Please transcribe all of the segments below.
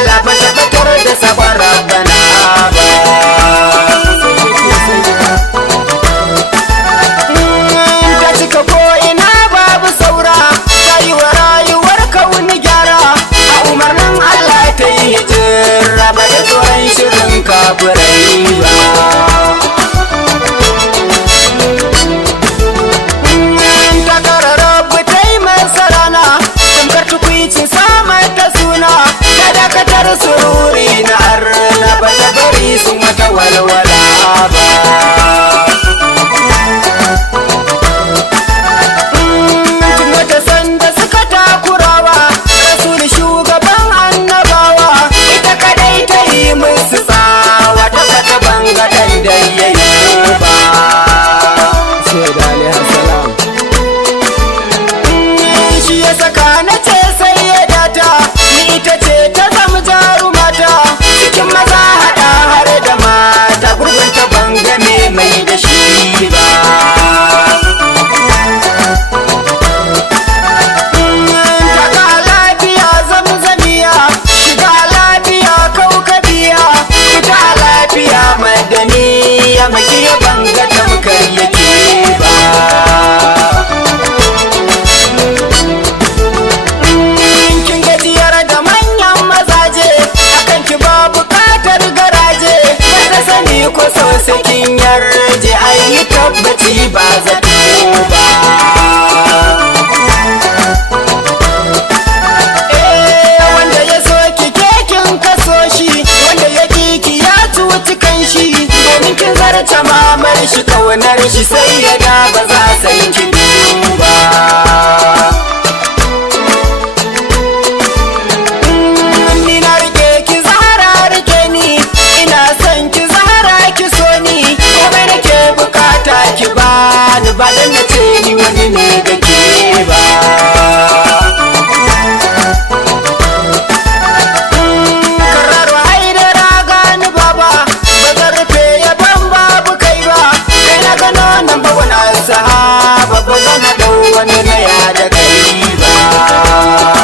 Allah ba ta fitar da sabon rabbana ba. Ta cika ko ina babu saura, ta yi wa rayuwar kauni gyara, a umarnin Allah ta yi hijira ba da tsoron shirin kafirai ba. Ta kara rabu ta yi masa rana, tamkar tukwicin samar ta suna, ta dakatar sururi na arna ba ta bari sun mata walwala ba. Makiya banga tamkar yake ba. Kin gajiyar da manyan mazaje, akan ki ba bukatar garaje, ta sani ko sosakin yarje, ai tabbaci ba zato ba. Wanda ya so ki kekin kaso shi, wanda ya ki ya cuci kan shi, domin kin zarta mamar shi kaunar shi sai ya ga ba za san ki ba. Ni na rike ki Zahra rike ni, ina son ki Zahra ki so ni, komai nake bukata ki bani ba dan na ce ni wani ne ga ke ba. Wani na ya da kai ba.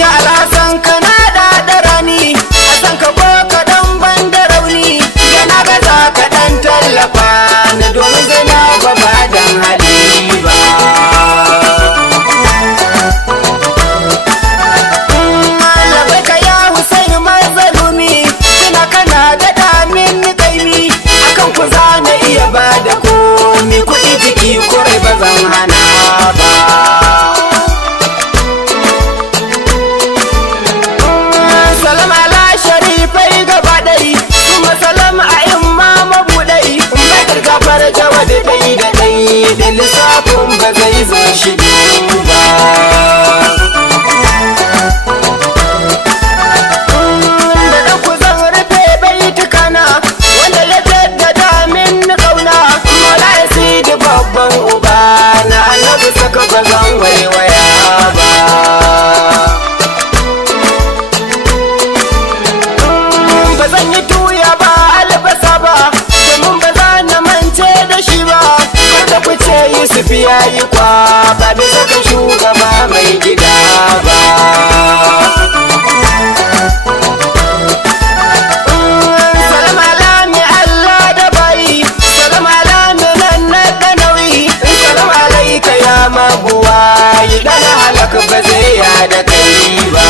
Ya alasan ka na da rani, a san ka ko ka dan ban da rauni, yana ga za ka dan tallafa na domin zana ba ba dan hali ba. Labai ka ya Hussein Marzalumi, suna kana da damin kaimi, akan ku zana iya ba da komi, kuɗi jiki kurai ba zan hana ba. Salam ala sharifai gaba ɗai, kuma salam a imma mabuɗai, bai gafar jawa da ɗai da ɗai, da lissafin ba zai zo shi ba. Saka ba zan waiwaya ba. Ba zan yi tuya ba albasa ba, domin ba za na mance da shi ba. Kada ku ce Yusuf ya yi kwaba, bai saka shugaba mai gida ba. Salam alami Allah da bayi, salam alami nan na da nauyi, salam alaika ya mabuwa, idan halaka ba zai yada kai ba.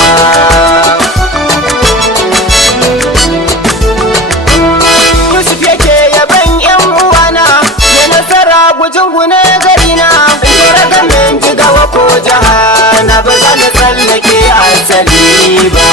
Yusuf yake yaban yan uwana, da nasara gujin-gune garina, tora gamin jigawa ko jahana, ba za na tsallake asali ba.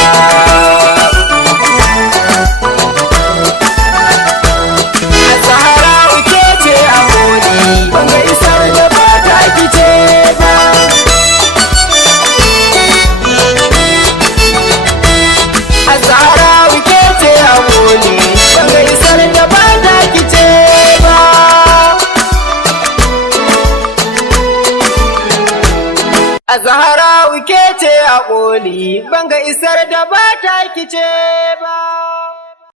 Zahra ke ce a ƙoli, ban ga isar da ba ta kice ba.